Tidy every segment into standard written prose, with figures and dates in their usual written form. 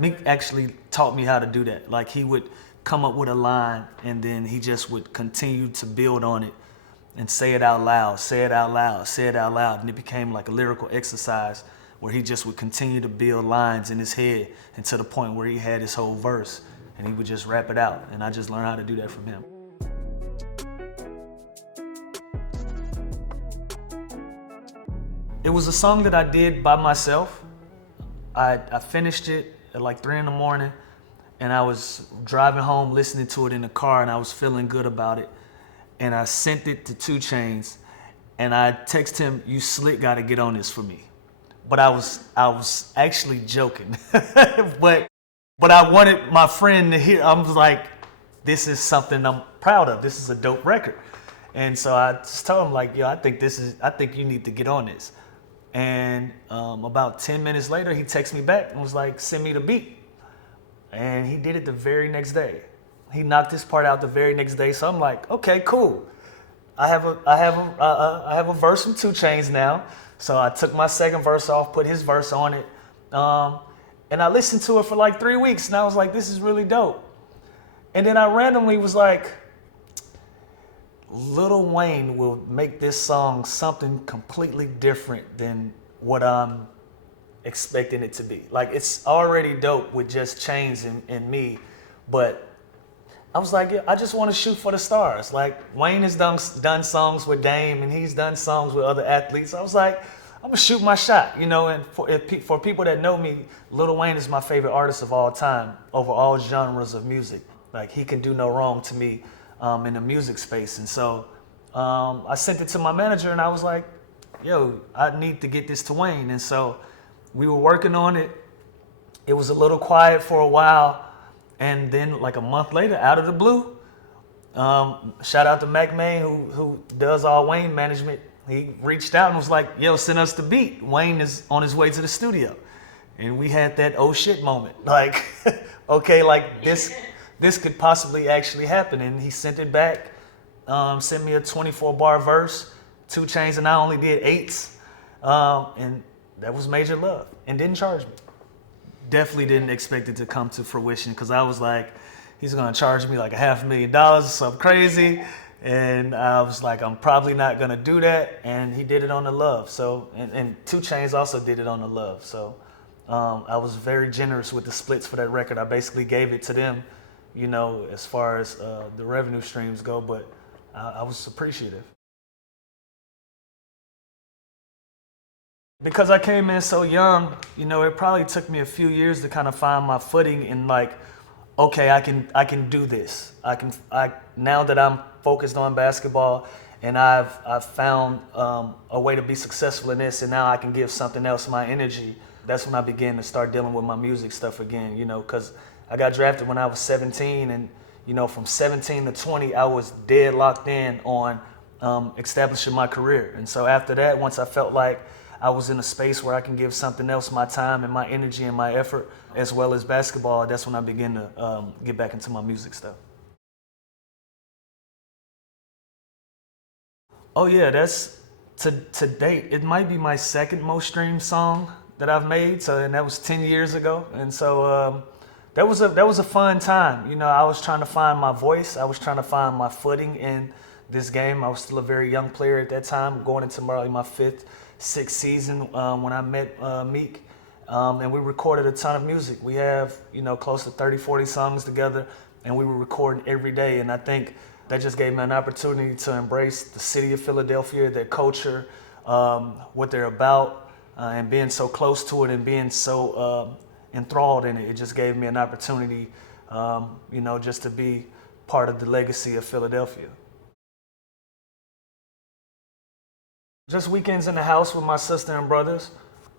Meek actually taught me how to do that. Like he would come up with a line and then he just would continue to build on it and say it out loud, say it out loud, say it out loud. And it became like a lyrical exercise where he just would continue to build lines in his head and to the point where he had his whole verse and he would just rap it out. And I just learned how to do that from him. It was a song that I did by myself. I finished it at like 3 in the morning and I was driving home listening to it in the car and I was feeling good about it. And I sent it to 2 Chainz and I texted him, "You slick gotta get on this for me." But I was actually joking. but I wanted my friend to hear. I was like, this is something I'm proud of. This is a dope record. And so I just told him like, yo, I think you need to get on this. And about 10 minutes later, he texted me back and was like, "Send me the beat." And he did it the very next day. He knocked his part out the very next day. So I'm like, okay, cool. I have a verse from 2 Chainz now. So I took my second verse off, put his verse on it. And I listened to it for like 3 weeks and I was like, this is really dope. And then I randomly was like, Lil Wayne will make this song something completely different than what I'm expecting it to be. Like it's already dope with just Chainz and me, but I was like, yeah, I just want to shoot for the stars. Like Wayne has done songs with Dame and he's done songs with other athletes. I was like, I'm gonna shoot my shot, you know. And for people that know me, Lil Wayne is my favorite artist of all time, over all genres of music. Like he can do no wrong to me in the music space. And so I sent it to my manager and I was like, yo, I need to get this to Wayne. And so we were working on it. It was a little quiet for a while. And then like a month later, out of the blue, shout out to Mac Main who does all Wayne management. He reached out and was like, yo, send us the beat. Wayne is on his way to the studio. And we had that oh shit moment. Like, okay, like this could possibly actually happen. And he sent it back, sent me a 24-bar verse, 2 Chainz, and I only did 8s. And that was major love and didn't charge me. Definitely didn't expect it to come to fruition because I was like, he's gonna charge me like $500,000 or something crazy. And I was like, I'm probably not gonna do that. And he did it on the love. So, and 2 Chainz also did it on the love. So I was very generous with the splits for that record. I basically gave it to them, you know, as far as the revenue streams go, but I was appreciative. Because I came in so young, you know, it probably took me a few years to kind of find my footing in like, okay, I can do this. Now that I'm focused on basketball and I've found a way to be successful in this, and now I can give something else my energy. That's when I began to start dealing with my music stuff again, you know, because I got drafted when I was 17, and you know, from 17 to 20, I was dead locked in on establishing my career. And so after that, once I felt like I was in a space where I can give something else my time and my energy and my effort, as well as basketball, that's when I began to get back into my music stuff. Oh yeah, that's to date, it might be my second most streamed song that I've made. So, and that was 10 years ago. And so that was a fun time. You know, I was trying to find my voice. I was trying to find my footing in this game. I was still a very young player at that time, going into probably my 5th, 6th season when I met Meek. And we recorded a ton of music. We have, you know, close to 30, 40 songs together, and we were recording every day. And I think that just gave me an opportunity to embrace the city of Philadelphia, their culture, what they're about, and being so close to it and being so enthralled in it. It just gave me an opportunity, you know, just to be part of the legacy of Philadelphia. Just weekends in the house with my sister and brothers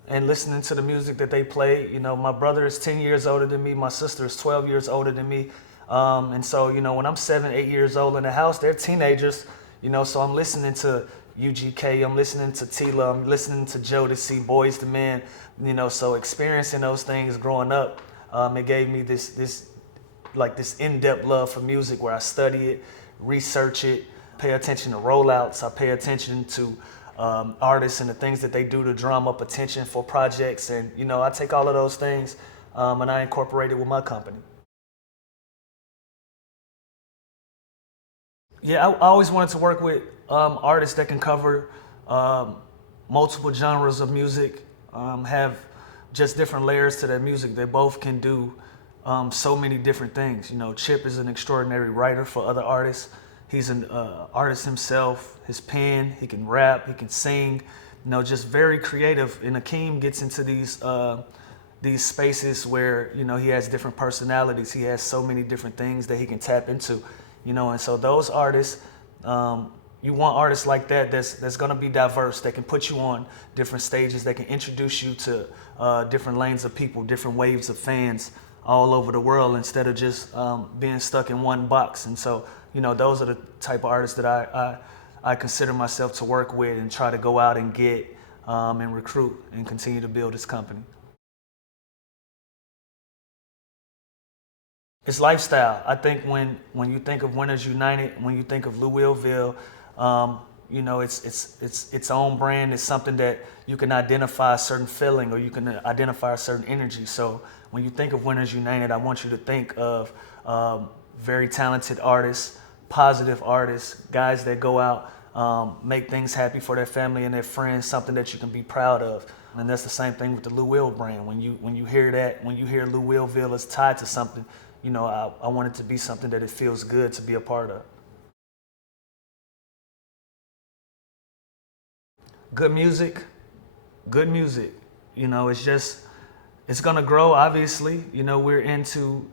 and listening to the music that they play. You know, my brother is 10 years older than me. My sister is 12 years older than me. And so, you know, when I'm 7, 8 years old in the house, they're teenagers, you know, so I'm listening to UGK, I'm listening to Tila, I'm listening to Jodeci, Boyz II Men, you know, so experiencing those things growing up, it gave me this in-depth love for music where I study it, research it, pay attention to rollouts, I pay attention to artists and the things that they do to drum up attention for projects. And, you know, I take all of those things and I incorporate it with my company. Yeah, I always wanted to work with artists that can cover um, multiple genres of music, have just different layers to their music. They both can do so many different things. You know, Chip is an extraordinary writer for other artists. He's an artist himself. His pen, he can rap, he can sing. You know, just very creative. And Akeem gets into these spaces where he has different personalities. He has so many different things that he can tap into. And so those artists, you want artists like that that's going to be diverse, that can put you on different stages, that can introduce you to different lanes of people, different waves of fans all over the world, instead of just being stuck in one box. And so those are the type of artists that I consider myself to work with and try to go out and get and recruit and continue to build this company. It's lifestyle. I think when you think of Winners United, when you think of Louisville, it's its own brand. It's something that you can identify a certain feeling, or you can identify a certain energy. So when you think of Winners United, I want you to think of very talented artists, positive artists, guys that go out, make things happy for their family and their friends, something that you can be proud of. And that's the same thing with the Louisville brand. When you hear that, when you hear Louisville is tied to something, I want it to be something that it feels good to be a part of. Good music, good music. It's gonna grow, obviously. We're into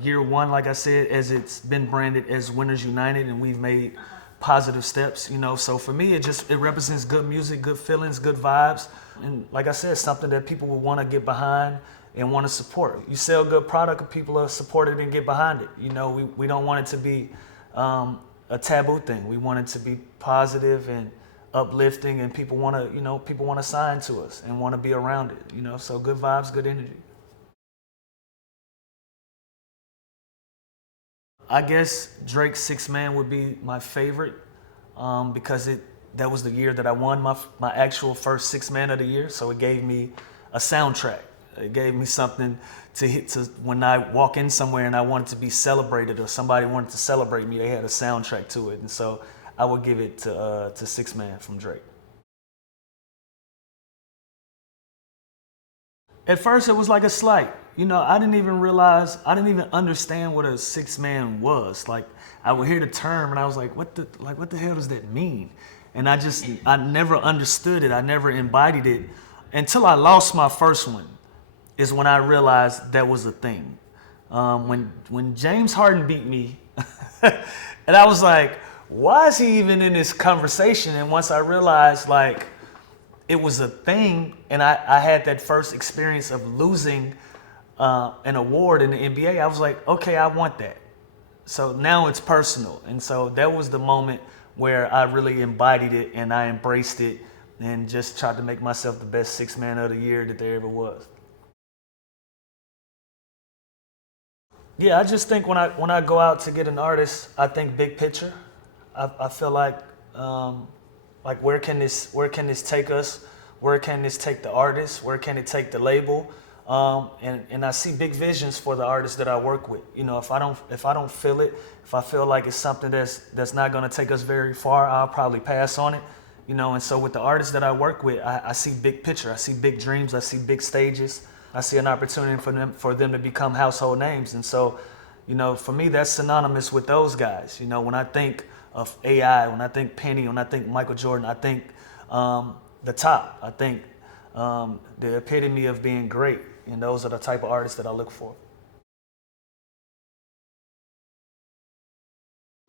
year one, like I said, as it's been branded as Winners United, and we've made positive steps. So for me, it represents good music, good feelings, good vibes. And like I said, something that people will want to get behind and want to support. You sell good product, people are supported and get behind it. We don't want it to be a taboo thing. We want it to be positive and uplifting, and people want to sign to us and want to be around it. So good vibes, good energy. I guess Drake's Six Man would be my favorite because that was the year that I won my actual first Six Man of the year. So it gave me a soundtrack. It gave me something to hit to when I walk in somewhere and I wanted to be celebrated, or somebody wanted to celebrate me. They had a soundtrack to it, and so I would give it to Six Man from Drake. At first, it was like a slight. I didn't even realize, I didn't even understand what a six man was. Like, I would hear the term, and I was like, what the hell does that mean? And I never understood it. I never embodied it until I lost my first one. Is when I realized that was a thing. When James Harden beat me, and I was like, why is he even in this conversation? And once I realized, like, it was a thing, and I had that first experience of losing an award in the NBA, I was like, okay, I want that. So now it's personal. And so that was the moment where I really embodied it and I embraced it and just tried to make myself the best six man of the year that there ever was. Yeah, I just think when I go out to get an artist, I think big picture. I feel like where can this take us? Where can this take the artist? Where can it take the label? And I see big visions for the artists that I work with. If I don't feel it, if I feel like it's something that's not going to take us very far, I'll probably pass on it. And so with the artists that I work with, I see big picture. I see big dreams. I see big stages. I see an opportunity for them to become household names. And so, for me, that's synonymous with those guys. When I think of AI, when I think Penny, when I think Michael Jordan, I think the top. I think the epitome of being great. And those are the type of artists that I look for.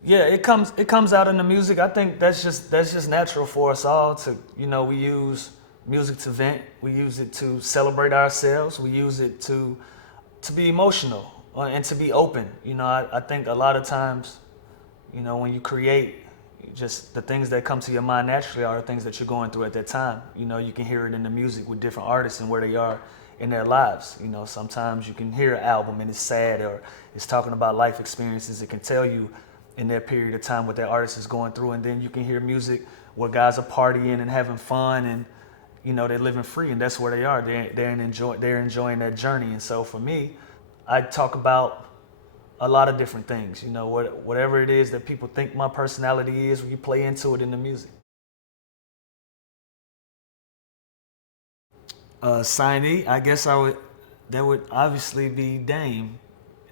Yeah, it comes out in the music. I think that's just natural for us all to, we use music to vent. We use it to celebrate ourselves. We use it to be emotional and to be open. I think a lot of times, when you create, just the things that come to your mind naturally are the things that you're going through at that time. You can hear it in the music with different artists and where they are in their lives. Sometimes you can hear an album and it's sad, or it's talking about life experiences. It can tell you in that period of time what that artist is going through. And then you can hear music where guys are partying and having fun, and they're living free, and that's where they are. They're enjoying that journey. And so for me, I talk about a lot of different things. Whatever it is that people think my personality is, you play into it in the music. Signee, I guess that would obviously be Dame.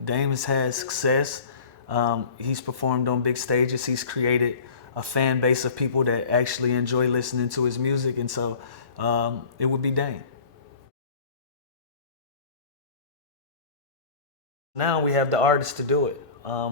Dame has had success. He's performed on big stages. He's created a fan base of people that actually enjoy listening to his music, and so it would be Dame. Now we have the artists to do it.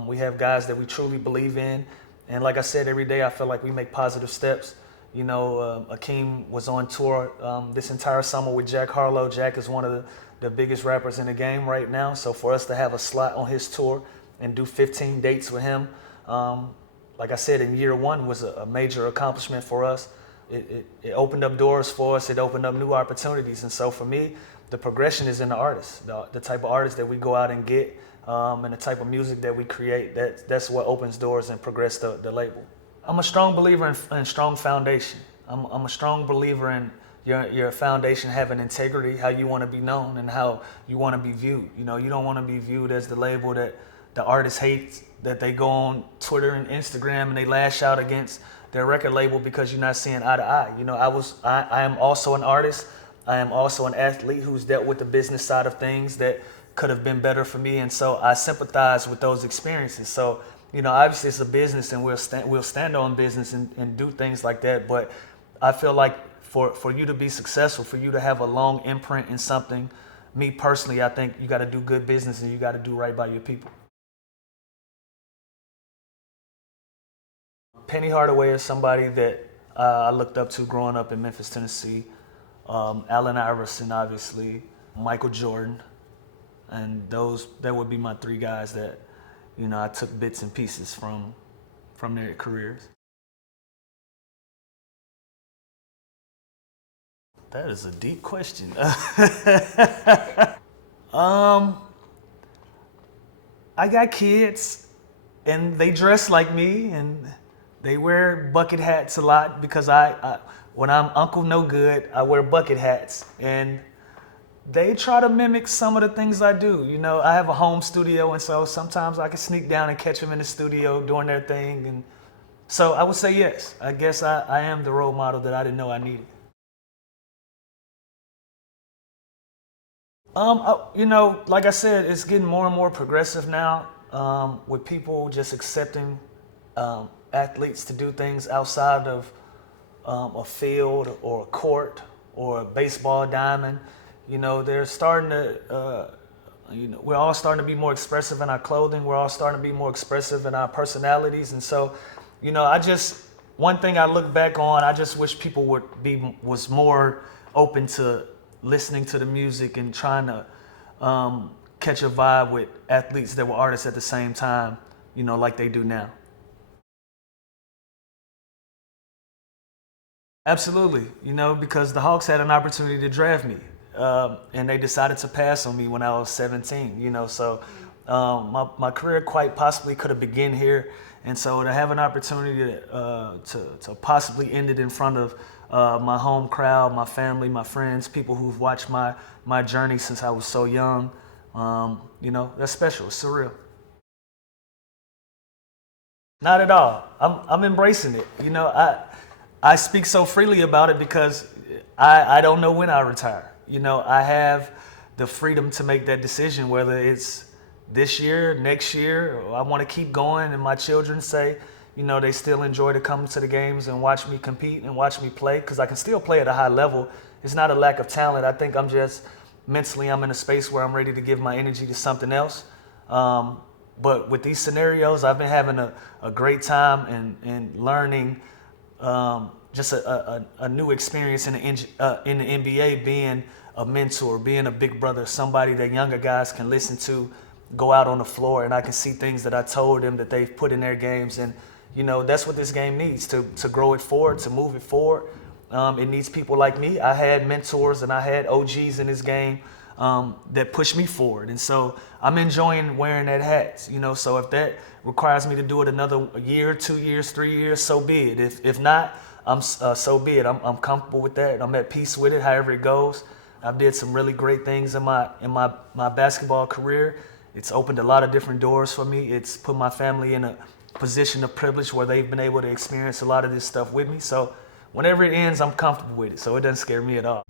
We have guys that we truly believe in, and like I said, every day I feel like we make positive steps. Akeem was on tour this entire summer with Jack Harlow. Jack is one of the biggest rappers in the game right now. So for us to have a slot on his tour and do 15 dates with him, like I said, in year one was a major accomplishment for us. It opened up doors for us. It opened up new opportunities. And so for me, the progression is in the artists, the type of artists that we go out and get, and the type of music that we create. That's what opens doors and progress the label. I'm a strong believer in strong foundation. I'm a strong believer in your foundation having integrity, how you want to be known and how you want to be viewed. You don't want to be viewed as the label that the artist hates, that they go on Twitter and Instagram and they lash out against their record label because you're not seeing eye to eye. I am also an artist. I am also an athlete who's dealt with the business side of things that could have been better for me, and so I sympathize with those experiences. So obviously it's a business, and we'll stand on business and do things like that. But I feel like for you to be successful, for you to have a long imprint in something, me personally, I think you got to do good business and you got to do right by your people. Penny Hardaway is somebody that I looked up to growing up in Memphis, Tennessee. Allen Iverson, obviously, Michael Jordan, and that would be my three guys that I took bits and pieces from their careers. That is a deep question. I got kids, and they dress like me, and they wear bucket hats a lot because when I'm Uncle No Good, I wear bucket hats, and they try to mimic some of the things I do. I have a home studio, and so sometimes I can sneak down and catch them in the studio doing their thing. And so I would say yes. I guess I am the role model that I didn't know I needed. Like I said, it's getting more and more progressive now, with people just accepting athletes to do things outside of a field or a court or a baseball diamond. They're starting to, we're all starting to be more expressive in our clothing. We're all starting to be more expressive in our personalities. And so, one thing I look back on, I just wish people was more open to listening to the music and trying to catch a vibe with athletes that were artists at the same time, like they do now. Absolutely, because the Hawks had an opportunity to draft me, and they decided to pass on me when I was 17. So my career quite possibly could have begun here, and so to have an opportunity to possibly end it in front of my home crowd, my family, my friends, people who've watched my journey since I was so young, that's special. It's surreal. Not at all. I'm embracing it. I speak so freely about it because I don't know when I retire. I have the freedom to make that decision, whether it's this year, next year, or I want to keep going. And my children say, they still enjoy to come to the games and watch me compete and watch me play, because I can still play at a high level. It's not a lack of talent. I think I'm just mentally, I'm in a space where I'm ready to give my energy to something else. But with these scenarios, I've been having a great time and learning just a new experience in the NBA, being a mentor, being a big brother, somebody that younger guys can listen to, go out on the floor, and I can see things that I told them that they've put in their games. And that's what this game needs to grow it forward, to move it forward. It needs people like me. I had mentors and I had OGs in this game that pushed me forward. And so I'm enjoying wearing that hat. So if that requires me to do it another year, 2 years, 3 years, so be it. If not, so be it. I'm comfortable with that. I'm at peace with it, however it goes. I've did some really great things in my basketball career. It's opened a lot of different doors for me. It's put my family in a position of privilege where they've been able to experience a lot of this stuff with me. So whenever it ends, I'm comfortable with it. So it doesn't scare me at all.